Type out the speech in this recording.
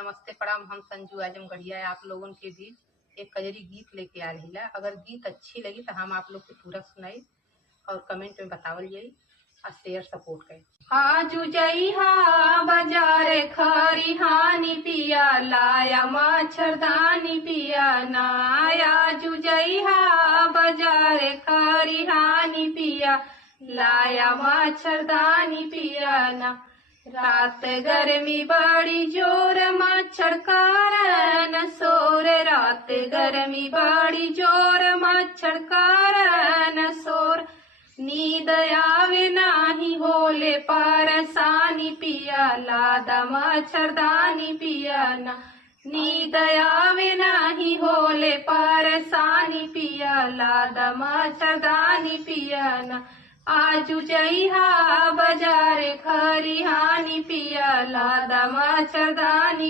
नमस्ते प्रणाम। हम संजू आजमगढ़िया आप लोगन के बीच एक कजरी गीत लेके आ रही है। अगर गीत अच्छी लगी तो हम आप लोग के पूरा सुनाई और कमेंट में बतावल जाई और शेयर सपोर्ट करें। आजू जइहा बाजारे खरिहानी पिया लाया मच्छरदानी पिया ना। आजू जइहा बाजारे खरिहानी पिया लाया मच्छरदानी पिया ना। रात गर्मी बड़ी जोर मच्छर कारण सोर। रात गर्मी बड़ी जोर मच्छर कारण सोर। नींद आवे नाही होले परेशानी पिया लादा मच्छरदानी पिया ना। नींद आवे नाही होले परेशानी पिया लादा मच्छरदानी पिया ना। आजू जइहा बाजारे खरिहानी पिया लादा मच्छरदानी